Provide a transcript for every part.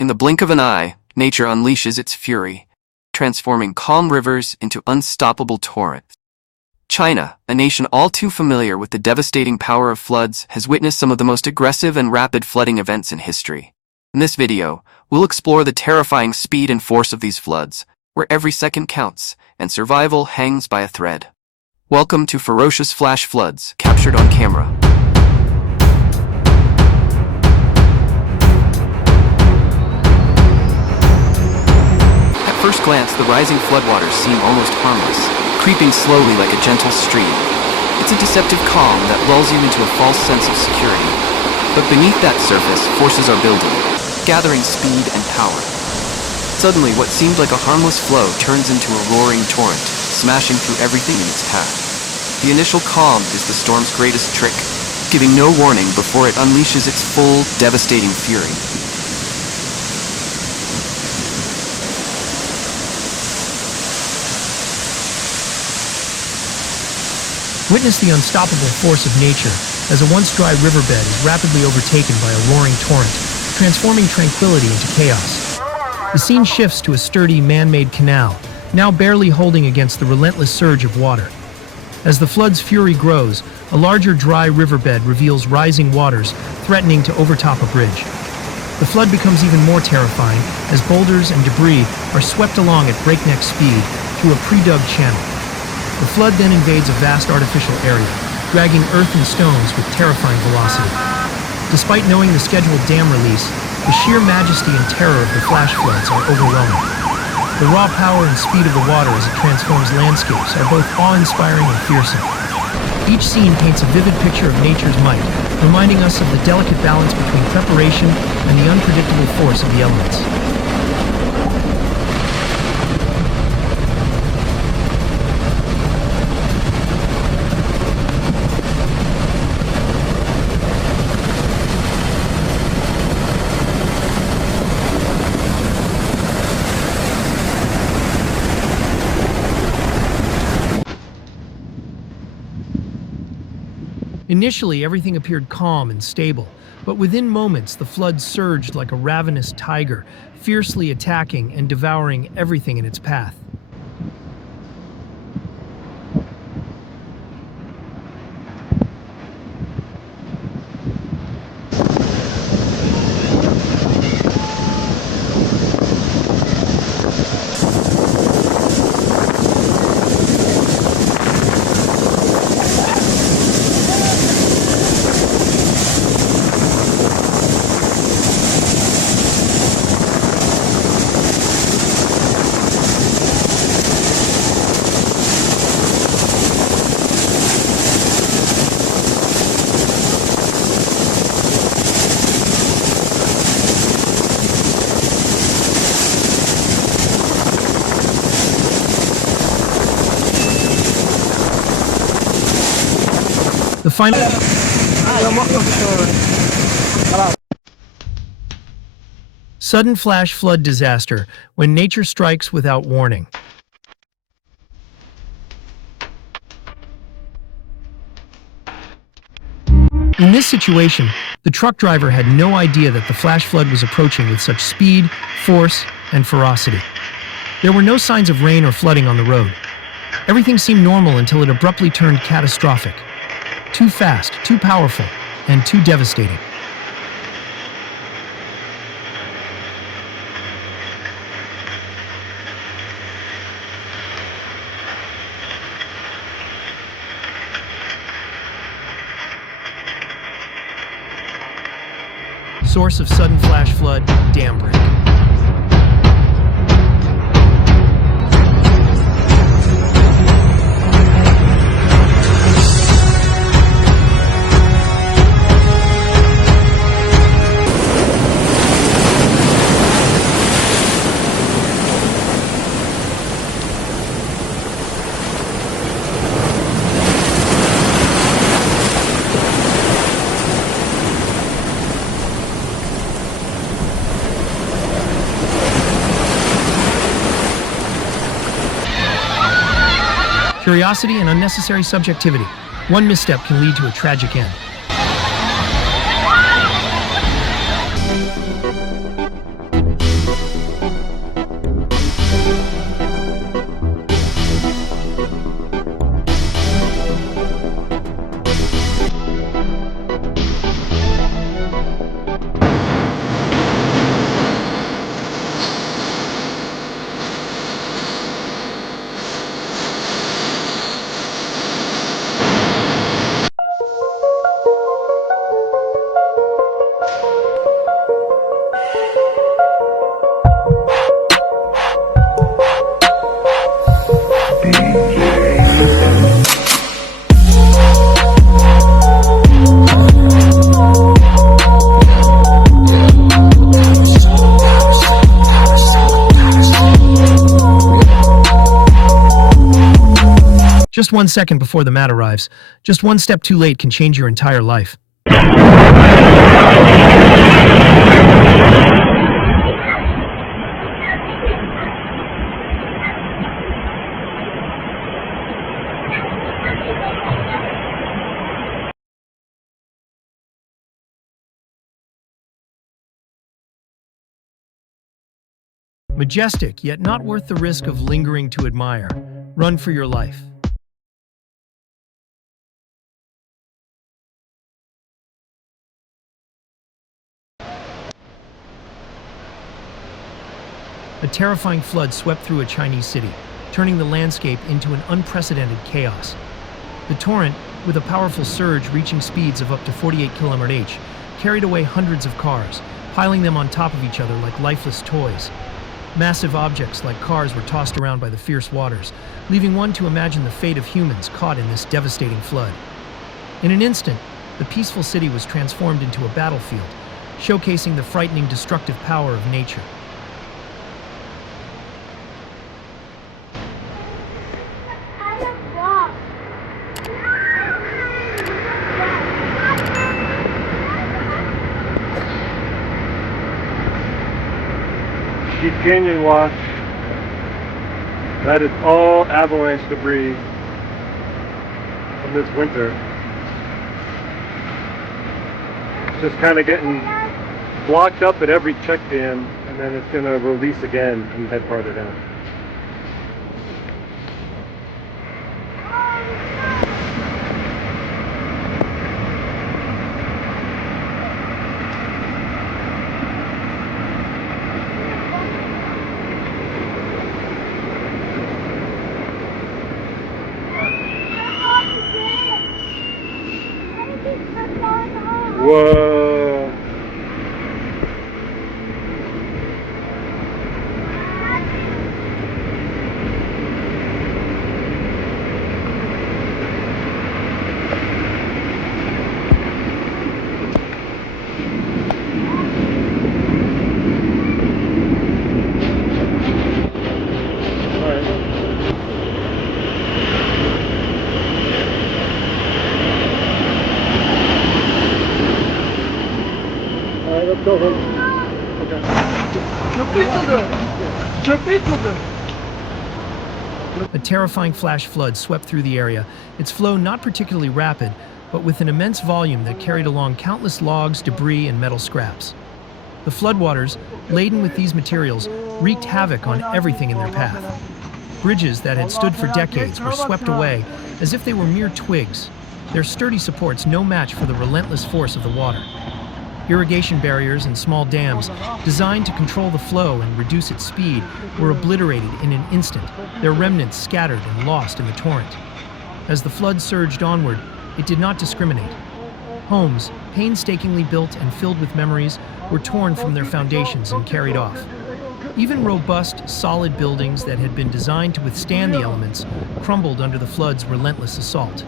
In the blink of an eye, nature unleashes its fury, transforming calm rivers into unstoppable torrents. China, a nation all too familiar with the devastating power of floods, has witnessed some of the most aggressive and rapid flooding events in history. In this video, we'll explore the terrifying speed and force of these floods, where every second counts and survival hangs by a thread. Welcome to ferocious flash floods captured on camera. At first glance, the rising floodwaters seem almost harmless, creeping slowly like a gentle stream. It's a deceptive calm that lulls you into a false sense of security. But beneath that surface, forces are building, gathering speed and power. Suddenly, what seemed like a harmless flow turns into a roaring torrent, smashing through everything in its path. The initial calm is the storm's greatest trick, giving no warning before it unleashes its full, devastating fury. Witness the unstoppable force of nature as a once dry riverbed is rapidly overtaken by a roaring torrent, transforming tranquility into chaos. The scene shifts to a sturdy, man-made canal, now barely holding against the relentless surge of water. As the flood's fury grows, a larger dry riverbed reveals rising waters, threatening to overtop a bridge. The flood becomes even more terrifying as boulders and debris are swept along at breakneck speed through a pre-dug channel. The flood then invades a vast artificial area, dragging earth and stones with terrifying velocity. Despite knowing the scheduled dam release, the sheer majesty and terror of the flash floods are overwhelming. The raw power and speed of the water as it transforms landscapes are both awe-inspiring and fearsome. Each scene paints a vivid picture of nature's might, reminding us of the delicate balance between preparation and the unpredictable force of the elements. Initially, everything appeared calm and stable, but within moments, the flood surged like a ravenous tiger, fiercely attacking and devouring everything in its path. The final sudden flash flood disaster when nature strikes without warning. In this situation, the truck driver had no idea that the flash flood was approaching with such speed, force, and ferocity. There were no signs of rain or flooding on the road. Everything seemed normal until it abruptly turned catastrophic. Too fast, too powerful, and too devastating. Source of sudden flash flood, dam break. Curiosity and unnecessary subjectivity. One misstep can lead to a tragic end. Just 1 second before the mat arrives, just one step too late can change your entire life. Majestic, yet not worth the risk of lingering to admire. Run for your life. A terrifying flood swept through a Chinese city, turning the landscape into an unprecedented chaos. The torrent, with a powerful surge reaching speeds of up to 48 km/h, carried away hundreds of cars, piling them on top of each other like lifeless toys. Massive objects like cars were tossed around by the fierce waters, leaving one to imagine the fate of humans caught in this devastating flood. In an instant, the peaceful city was transformed into a battlefield, showcasing the frightening destructive power of nature. Deep Canyon watch. That is all avalanche debris from this winter. Just kind of getting blocked up at every check dam, and then it's going to release again and head farther down. Whoa. Let's go home. A terrifying flash flood swept through the area, its flow not particularly rapid, but with an immense volume that carried along countless logs, debris, and metal scraps. The floodwaters, laden with these materials, wreaked havoc on everything in their path. Bridges that had stood for decades were swept away as if they were mere twigs, their sturdy supports no match for the relentless force of the water. Irrigation barriers and small dams, designed to control the flow and reduce its speed, were obliterated in an instant, their remnants scattered and lost in the torrent. As the flood surged onward, it did not discriminate. Homes, painstakingly built and filled with memories, were torn from their foundations and carried off. Even robust, solid buildings that had been designed to withstand the elements crumbled under the flood's relentless assault.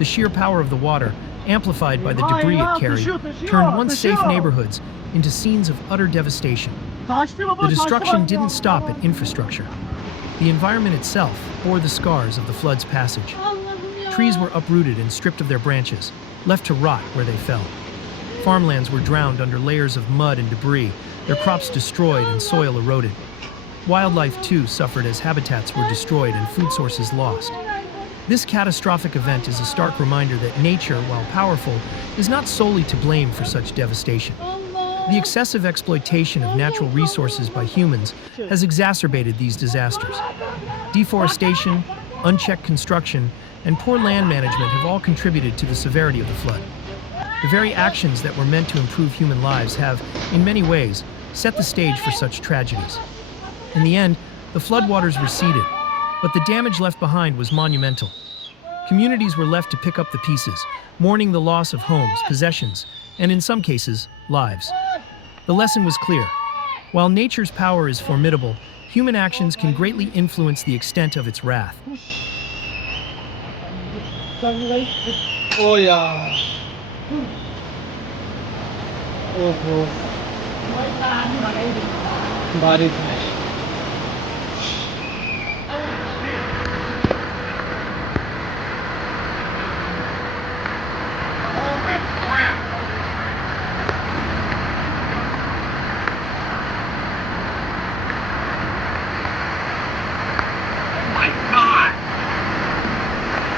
The sheer power of the water, amplified by the debris it carried, turned once safe neighborhoods into scenes of utter devastation. The destruction didn't stop at infrastructure. The environment itself bore the scars of the flood's passage. Trees were uprooted and stripped of their branches, left to rot where they fell. Farmlands were drowned under layers of mud and debris, their crops destroyed and soil eroded. Wildlife, too, suffered as habitats were destroyed and food sources lost. This catastrophic event is a stark reminder that nature, while powerful, is not solely to blame for such devastation. The excessive exploitation of natural resources by humans has exacerbated these disasters. Deforestation, unchecked construction, and poor land management have all contributed to the severity of the flood. The very actions that were meant to improve human lives have, in many ways, set the stage for such tragedies. In the end, the floodwaters receded, but the damage left behind was monumental. Communities were left to pick up the pieces, mourning the loss of homes, possessions, and in some cases, lives. The lesson was clear. While nature's power is formidable, human actions can greatly influence the extent of its wrath. Oh yeah. Oh. Body flash.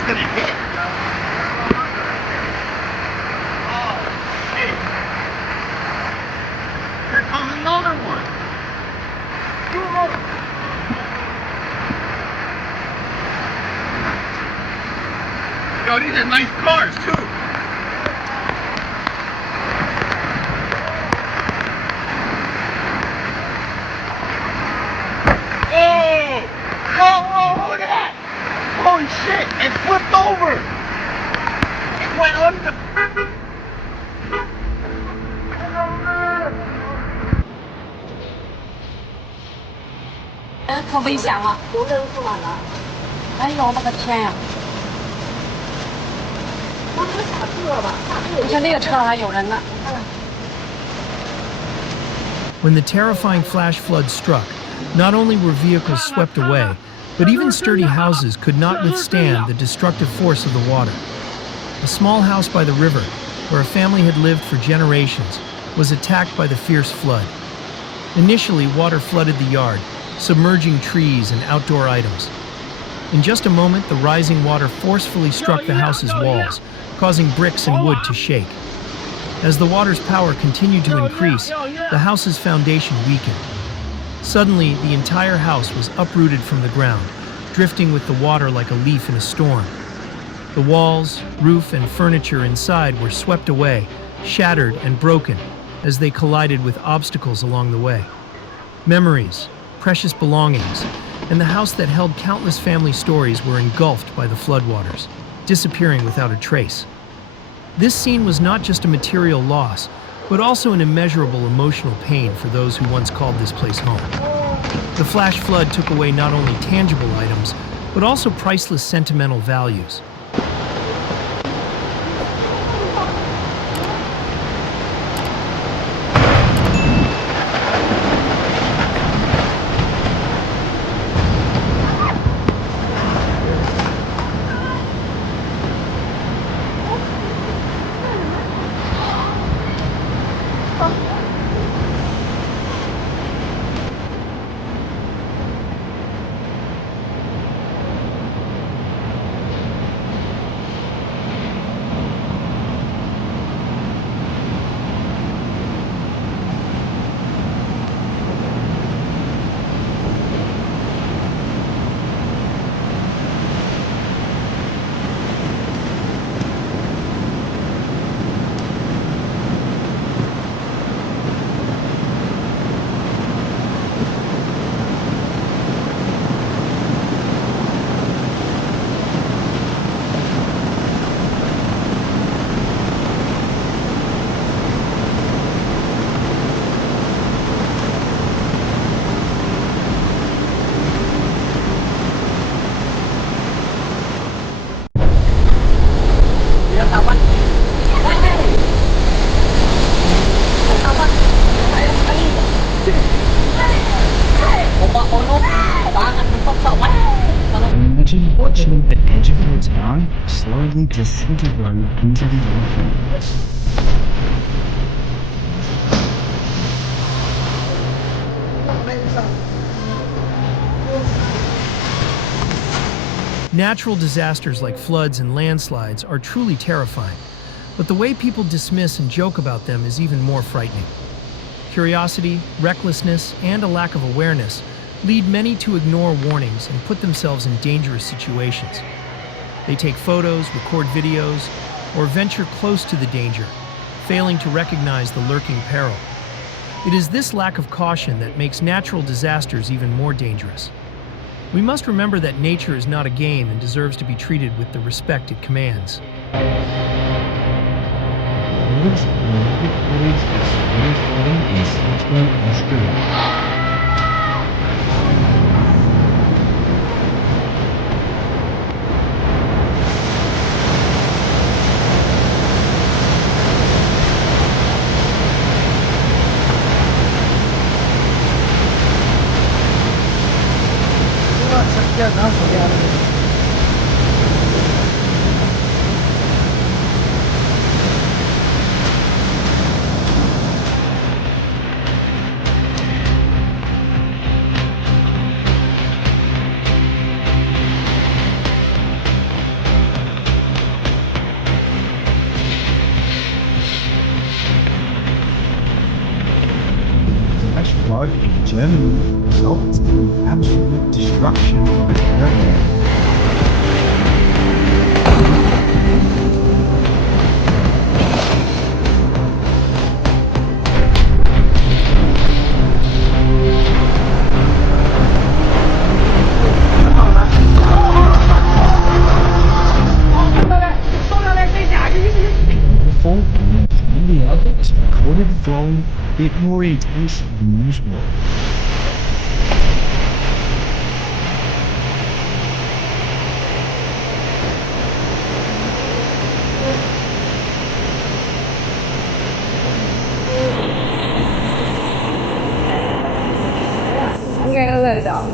gonna hit. Oh, shit. Here comes another one. Yo, these are nice cars, too. Oh! Oh, look at that! Holy shit! It flipped over! It went under! 好危險啊！有人出來了，哎呦我的個天呀！你看那個車還有人呢。 When the terrifying flash flood struck, not only were vehicles swept away, but even sturdy houses could not withstand the destructive force of the water. A small house by the river, where a family had lived for generations, was attacked by the fierce flood. Initially, water flooded the yard, submerging trees and outdoor items. In just a moment, the rising water forcefully struck the house's walls, causing bricks and wood to shake. As the water's power continued to increase, the house's foundation weakened. Suddenly, the entire house was uprooted from the ground, drifting with the water like a leaf in a storm. The walls, roof, and furniture inside were swept away, shattered and broken as they collided with obstacles along the way. Memories, precious belongings, and the house that held countless family stories were engulfed by the floodwaters, disappearing without a trace. This scene was not just a material loss, but also an immeasurable emotional pain for those who once called this place home. The flash flood took away not only tangible items, but also priceless sentimental values. Imagine watching the edge of your town slowly disintegrate into the ocean. Natural disasters like floods and landslides are truly terrifying, but the way people dismiss and joke about them is even more frightening. Curiosity, recklessness, and a lack of awareness lead many to ignore warnings and put themselves in dangerous situations. They take photos, record videos, or venture close to the danger, failing to recognize the lurking peril. It is this lack of caution that makes natural disasters even more dangerous. We must remember that nature is not a game and deserves to be treated with the respect it commands. flood in Germany resulted in the absolute destruction of its area. Rainfall in India is recorded flowing a bit more intense than usual. nghe lời động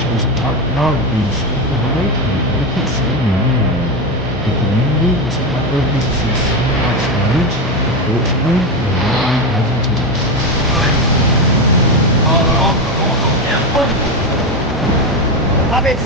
Shows up now in the delicate ceremony. The community is covered with systematic storage, approaching the line casualties. Habis.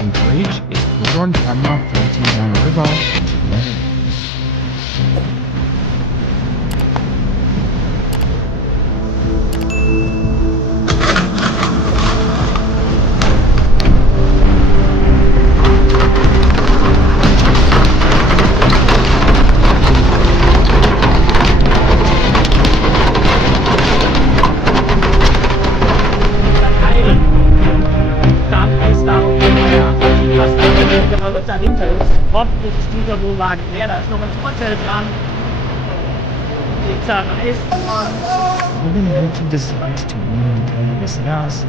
A bridge is put on camera floating down a river into the enemy. Organization decides to maintain this gas.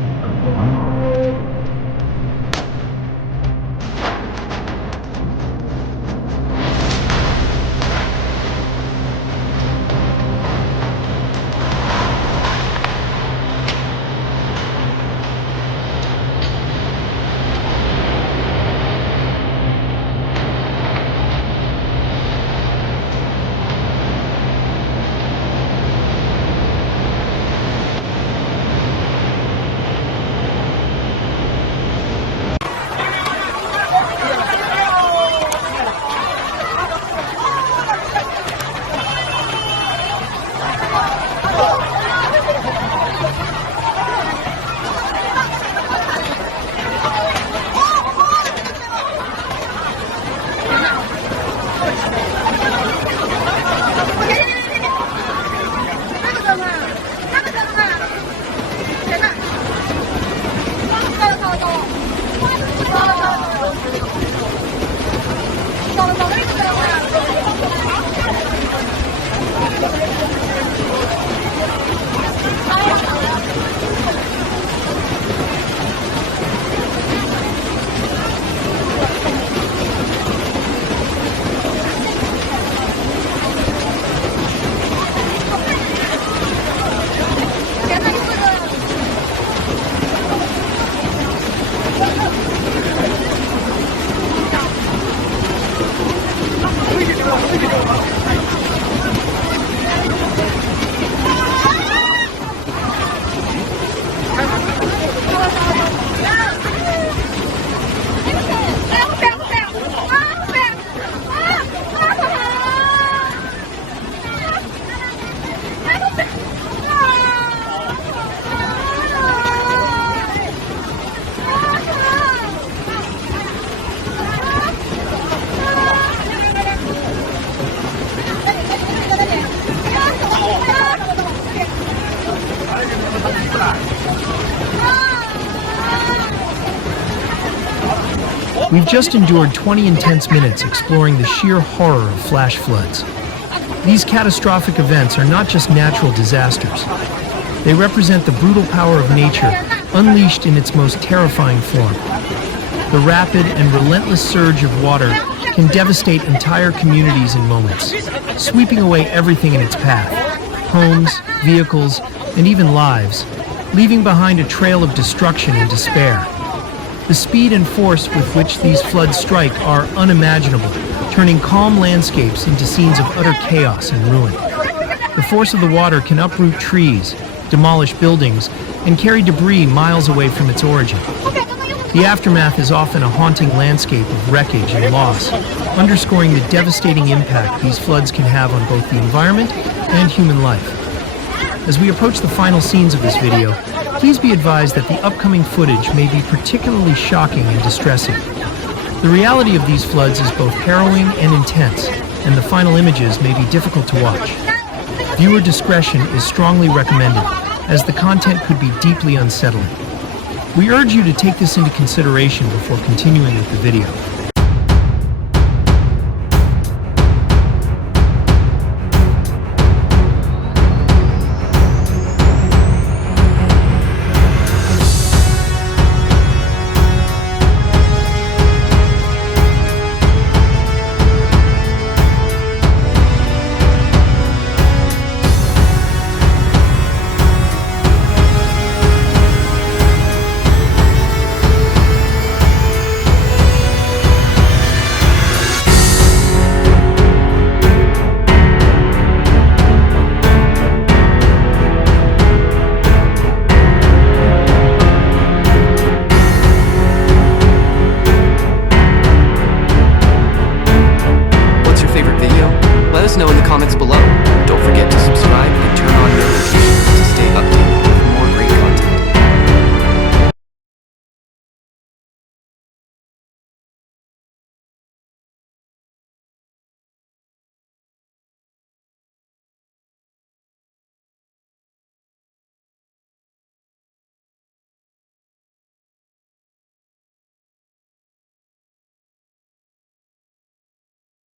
We've just endured 20 intense minutes exploring the sheer horror of flash floods. These catastrophic events are not just natural disasters. They represent the brutal power of nature, unleashed in its most terrifying form. The rapid and relentless surge of water can devastate entire communities in moments, sweeping away everything in its path: homes, vehicles, and even lives, leaving behind a trail of destruction and despair. The speed and force with which these floods strike are unimaginable, turning calm landscapes into scenes of utter chaos and ruin. The force of the water can uproot trees, demolish buildings, and carry debris miles away from its origin. The aftermath is often a haunting landscape of wreckage and loss, underscoring the devastating impact these floods can have on both the environment and human life. As we approach the final scenes of this video, please be advised that the upcoming footage may be particularly shocking and distressing. The reality of these floods is both harrowing and intense, and the final images may be difficult to watch. Viewer discretion is strongly recommended, as the content could be deeply unsettling. We urge you to take this into consideration before continuing with the video.